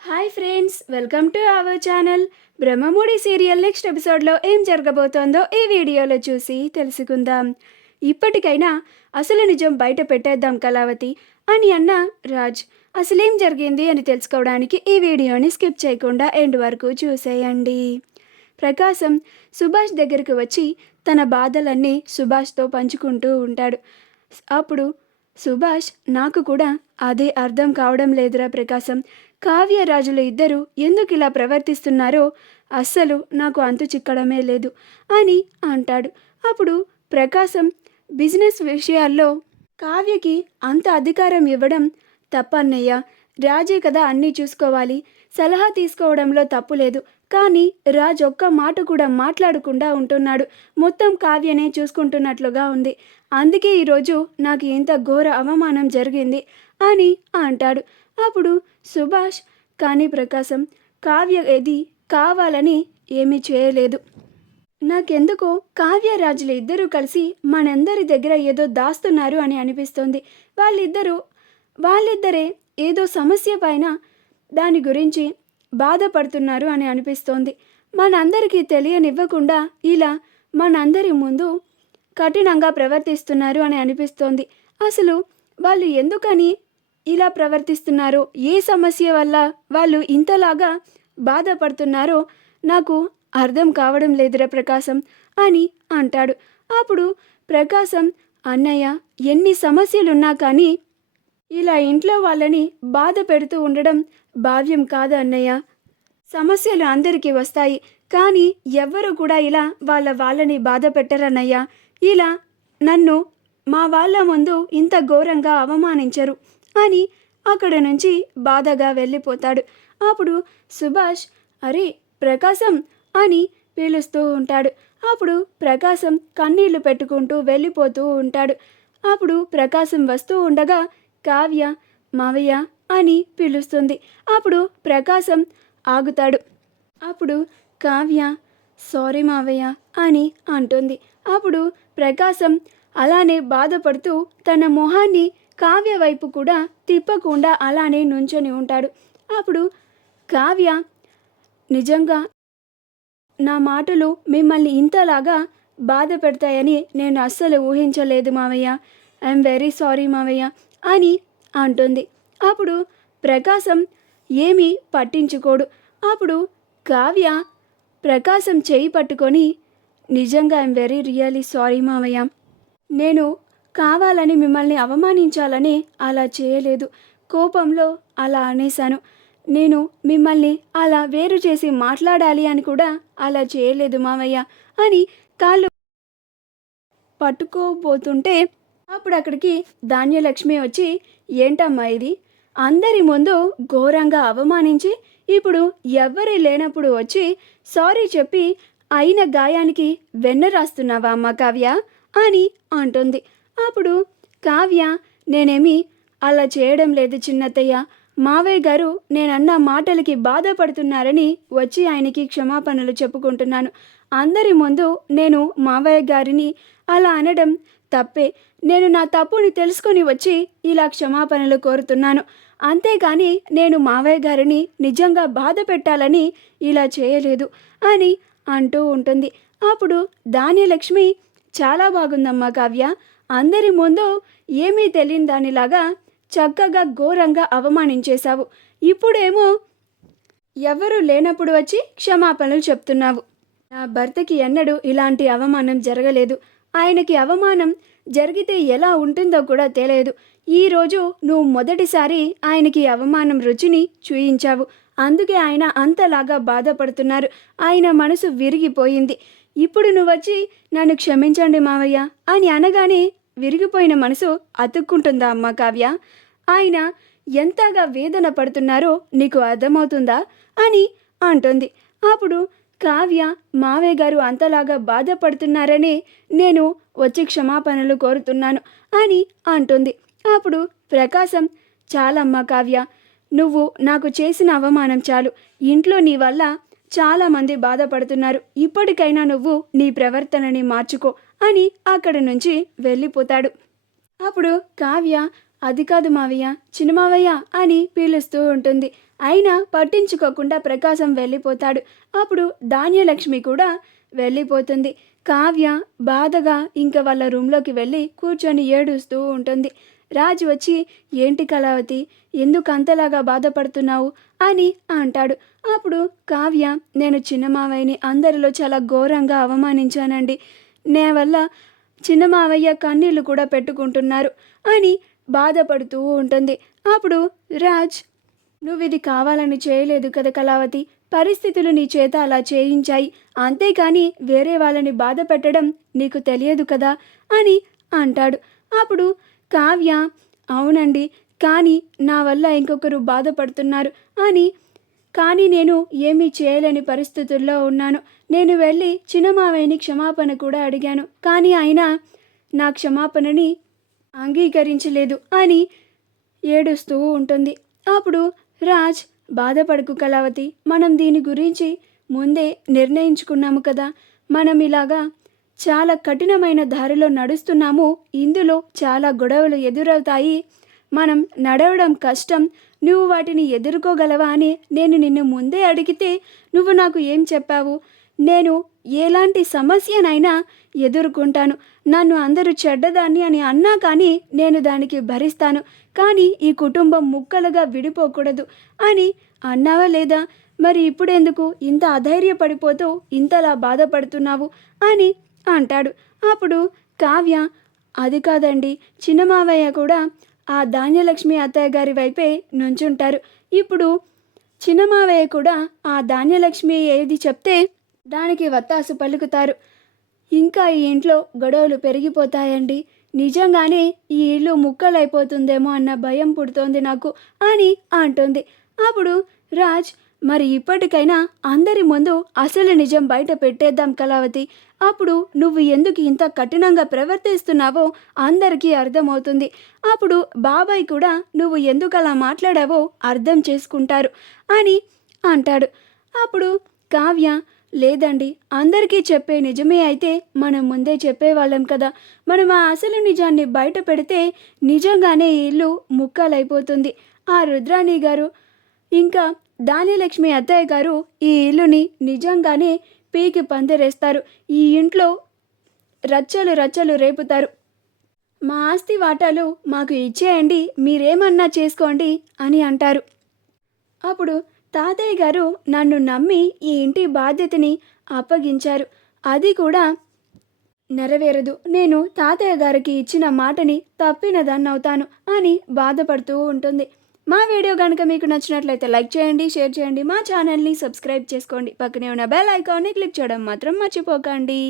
Hi friends, welcome to our channel. Brahmamudi serial next ఎపిసోడ్లో ఏం జరగబోతోందో ఈ వీడియోలో చూసి తెలుసుకుందాం. ఇప్పటికైనా అసలు నిజం బయట పెట్టేద్దాం కళావతి అని అన్న రాజ్. అసలేం జరిగింది అని తెలుసుకోవడానికి ఈ వీడియోని స్కిప్ చేయకుండా ఎండ్ వరకు చూసేయండి. ప్రకాశం సుభాష్ దగ్గరికి వచ్చి తన బాధలన్నీ సుభాష్తో పంచుకుంటూ ఉంటాడు. అప్పుడు సుభాష్, నాకు కూడా అదే అర్థం కావడం లేదురా ప్రకాశం. కావ్యరాజులు ఇద్దరు ఎందుకు ఇలా ప్రవర్తిస్తున్నారో అస్సలు నాకు అంతు చిక్కడమే లేదు అని అంటాడు. అప్పుడు ప్రకాశం, బిజినెస్ విషయాల్లో కావ్యకి అంత అధికారం ఇవ్వడం తప్పన్నయ్య. రాజే కదా అన్నీ చూసుకోవాలి. సలహా తీసుకోవడంలో తప్పు లేదు. కానీ రాజ్ ఒక్క మాట కూడా మాట్లాడకుండా ఉంటున్నాడు. మొత్తం కావ్యనే చూసుకుంటున్నట్లుగా ఉంది. అందుకే ఈరోజు నాకు ఇంత ఘోర అవమానం జరిగింది అని అంటాడు. అప్పుడు సుభాష్, కానీ ప్రకాశం, కావ్య ఏది కావాలని ఏమీ చేయలేదు. నాకెందుకో కావ్యరాజులు ఇద్దరూ కలిసి మనందరి దగ్గర ఏదో దాస్తున్నారు అని అనిపిస్తోంది. వాళ్ళిద్దరే ఏదో సమస్య పైన దాని గురించి బాధపడుతున్నారు అని అనిపిస్తోంది. మనందరికీ తెలియనివ్వకుండా ఇలా మనందరి ముందు కఠినంగా ప్రవర్తిస్తున్నారు అని అనిపిస్తోంది. అసలు వాళ్ళు ఎందుకని ఇలా ప్రవర్తిస్తున్నారో, ఏ సమస్య వల్ల వాళ్ళు ఇంతలాగా బాధపడుతున్నారో నాకు అర్థం కావడం లేదురా ప్రకాశం అని అంటాడు. అప్పుడు ప్రకాశం, అన్నయ్య, ఎన్ని సమస్యలున్నా కానీ ఇలా ఇంట్లో వాళ్ళని బాధ పెడుతూ ఉండడం భావ్యం కాదు అన్నయ్య. సమస్యలు అందరికీ వస్తాయి, కానీ ఎవ్వరూ కూడా ఇలా వాళ్ళని బాధ పెట్టరన్నయ్య. ఇలా నన్ను మా వాళ్ళ ముందు ఇంత ఘోరంగా అవమానించరు అని అక్కడ నుంచి బాధగా వెళ్ళిపోతాడు. అప్పుడు సుభాష్, అరే ప్రకాశం అని పిలుస్తూ ఉంటాడు. అప్పుడు ప్రకాశం కన్నీళ్లు పెట్టుకుంటూ వెళ్ళిపోతూ ఉంటాడు. అప్పుడు ప్రకాశం వస్తూ ఉండగా కావ్య, మావయ్య అని పిలుస్తుంది. అప్పుడు ప్రకాశం ఆగుతాడు. అప్పుడు కావ్య, సారీ మావయ్య అని అంటుంది. అప్పుడు ప్రకాశం అలానే బాధపడుతూ తన మొహాన్ని కావ్య వైపు కూడా తిప్పకుండా అలానే నుంచొని ఉంటాడు. అప్పుడు కావ్య, నిజంగా నా మాటలు మిమ్మల్ని ఇంతలాగా బాధ పెడతాయని నేను అస్సలు ఊహించలేదు మావయ్య. ఐఎమ్ వెరీ సారీ మావయ్య అని అంటుంది. అప్పుడు ప్రకాశం ఏమీ పట్టించుకోడు. అప్పుడు కావ్య ప్రకాశం చేయి పట్టుకొని, నిజంగా ఐఎమ్ వెరీ రియలీ సారీ మావయ్య. నేను కావాలని మిమ్మల్ని అవమానించాలని అలా చేయలేదు. కోపంలో అలా అనేశాను. నేను మిమ్మల్ని అలా వేరు చేసి మాట్లాడాలి అని కూడా అలా చేయలేదు మావయ్య అని కాళ్ళు పట్టుకోబోతుంటే అప్పుడు అక్కడికి ధాన్యలక్ష్మి వచ్చి, ఏంటమ్మా ఇది, అందరి ముందు ఘోరంగా అవమానించి ఇప్పుడు ఎవ్వరి లేనప్పుడు వచ్చి సారీ చెప్పి అయిన గాయానికి వెన్న రాస్తున్నావా అమ్మ కావ్య అని అంటుంది. అప్పుడు కావ్య, నేనేమి అలా చేయడం లేదు చిన్నత్తయ్య. మావయ్య గారు నేనన్న మాటలకి బాధపడుతున్నారని వచ్చి ఆయనకి క్షమాపణలు చెప్పుకుంటున్నాను. అందరి ముందు నేను మావయ్య గారిని అలా అనడం తప్పే. నేను నా తప్పుని తెలుసుకొని వచ్చి ఇలా క్షమాపణలు కోరుతున్నాను. అంతేగాని నేను మావయ్య గారిని నిజంగా బాధ పెట్టాలని ఇలా చేయలేదు అని అంటూ ఉంటుంది. అప్పుడు ధాన్యలక్ష్మి, చాలా బాగుందమ్మా కావ్య, అందరి ముందు ఏమీ తెలియని దానిలాగా చక్కగా ఘోరంగా అవమానించేశావు. ఇప్పుడేమో ఎవరు లేనప్పుడు వచ్చి క్షమాపణలు చెప్తున్నావు. నా భర్తకి ఎన్నడూ ఇలాంటి అవమానం జరగలేదు. ఆయనకి అవమానం జరిగితే ఎలా ఉంటుందో కూడా తెలియదు. ఈరోజు నువ్వు మొదటిసారి ఆయనకి అవమానం రుచిని చూయించావు. అందుకే ఆయన అంతలాగా బాధపడుతున్నారు. ఆయన మనసు విరిగిపోయింది. ఇప్పుడు నువ్వు వచ్చి నన్ను క్షమించండి మావయ్య అని అనగానే విరిగిపోయిన మనసు అతుక్కుంటుందా అమ్మ కావ్య? ఆయన ఎంతగా వేదన పడుతున్నారో నీకు అర్థమవుతుందా అని అంటుంది. అప్పుడు కావ్య, మావయ్య గారు అంతలాగా బాధపడుతున్నారనే నేను వచ్చి క్షమాపణలు కోరుతున్నాను అని అంటుంది. అప్పుడు ప్రకాశం, చాలమ్మా కావ్య, నువ్వు నాకు చేసిన అవమానం చాలు. ఇంట్లో నీ వల్ల చాలామంది బాధపడుతున్నారు. ఇప్పటికైనా నువ్వు నీ ప్రవర్తనని మార్చుకో అని అక్కడి నుంచి వెళ్ళిపోతాడు. అప్పుడు కావ్య, అది కాదు మావయ్య, చిన్న మావయ్య అని పిలుస్తూ ఉంటుంది. అయినా పట్టించుకోకుండా ప్రకాశం వెళ్ళిపోతాడు. అప్పుడు ధాన్యలక్ష్మి కూడా వెళ్ళిపోతుంది. కావ్య బాధగా ఇంకా వాళ్ళ రూమ్లోకి వెళ్ళి కూర్చొని ఏడుస్తూ ఉంటుంది. రాజు వచ్చి, ఏంటి కళావతి, ఎందుకు అంతలాగా బాధపడుతున్నావు అని అంటాడు. అప్పుడు కావ్య, నేను చిన్న మావయ్యని అందరిలో చాలా ఘోరంగా అవమానించానండి. నే వల్ల చిన్న మావయ్య కన్నీళ్లు కూడా పెట్టుకుంటున్నారు అని బాధపడుతూ ఉంటుంది. అప్పుడు రాజ్, నువ్విది కావాలని చేయలేదు కదా కళావతి, పరిస్థితులు నీ చేత అలా చేయించాయి, అంతేకాని వేరే వాళ్ళని బాధ పెట్టడం నీకు తెలియదు కదా అని అంటాడు. అప్పుడు కావ్య, అవునండి, కానీ నా వల్ల ఇంకొకరు బాధపడుతున్నారు కానీ నేను ఏమీ చేయలేని పరిస్థితుల్లో ఉన్నాను. నేను వెళ్ళి చిన్నమావయ్యని క్షమాపణ కూడా అడిగాను, కానీ ఆయన నా క్షమాపణని అంగీకరించలేదు అని ఏడుస్తూ ఉంటుంది. అప్పుడు రాజ్, బాధపడకు కళావతి, మనం దీని గురించి ముందే నిర్ణయించుకున్నాము కదా, మనం ఇలాగా చాలా కఠినమైన దారిలో నడుస్తున్నాము, ఇందులో చాలా గొడవలు ఎదురవుతాయి, మనం నడవడం కష్టం, నువ్వు వాటిని ఎదుర్కోగలవా అని నేను నిన్ను ముందే అడిగితే నువ్వు నాకు ఏం చెప్పావు? నేను ఎలాంటి సమస్యనైనా ఎదుర్కొంటాను, నన్ను అందరూ చెడ్డదాన్ని అని అన్నా కానీ నేను దానికి భరిస్తాను, కానీ ఈ కుటుంబం ముక్కలుగా విడిపోకూడదు అని అన్నావా లేదా? మరి ఇప్పుడెందుకు ఇంత అధైర్యపడిపోతూ ఇంతలా బాధపడుతున్నావు అని అంటాడు. అప్పుడు కావ్య, అది కాదండి, చిన్న మావయ్య కూడా ఆ ధాన్యలక్ష్మి అత్తయ్య గారి వైపే నుంచుంటారు. ఇప్పుడు చిన్న మావయ్య కూడా ఆ ధాన్యలక్ష్మి ఏది చెప్తే దానికి వత్తాసు పలుకుతారు. ఇంకా ఈ ఇంట్లో గొడవలు పెరిగిపోతాయండి, నిజంగానే ఈ ఇల్లు ముక్కలైపోతుందేమో అన్న భయం పుడుతోంది నాకు అని అంటుంది. అప్పుడు రాజ్, మరి ఇప్పటికైనా అందరి ముందు అసలు నిజం బయట పెట్టేద్దాం కళావతి, అప్పుడు నువ్వు ఎందుకు ఇంత కఠినంగా ప్రవర్తిస్తున్నావో అందరికీ అర్థమవుతుంది, అప్పుడు బాబాయ్ కూడా నువ్వు ఎందుకు అలా మాట్లాడావో అర్థం చేసుకుంటారు అని అంటాడు. అప్పుడు కావ్య, లేదండి, అందరికీ చెప్పే నిజమే అయితే మనం ముందే చెప్పేవాళ్ళం కదా, మనం ఆ అసలు నిజాన్ని బయట పెడితే నిజంగానే ఈ ఇల్లు ముక్కలైపోతుంది, ఆ రుద్రాణి గారు ఇంకా ధాన్యలక్ష్మి అత్తయ్య గారు ఈ ఇల్లుని నిజంగానే పీకి పందిరేస్తారు, ఈ ఇంట్లో రచ్చలు రచ్చలు రేపుతారు, మా ఆస్తి వాటాలు మాకు ఇచ్చేయండి, మీరేమన్నా చేసుకోండి అని అంటారు. అప్పుడు తాతయ్య గారు నన్ను నమ్మి ఈ ఇంటి బాధ్యతని అప్పగించారు, అది కూడా నెరవేరదు, నేను తాతయ్య గారికి ఇచ్చిన మాటని తప్పినదాన్నవుతాను అని బాధపడుతూ ఉంటుంది. మా వీడియో కనుక మీకు నచ్చినట్లయితే లైక్ చేయండి, షేర్ చేయండి, మా ఛానల్ని సబ్స్క్రైబ్ చేసుకోండి, పక్కనే ఉన్న బెల్ ఐకాన్ని క్లిక్ చేయడం మాత్రం మర్చిపోకండి.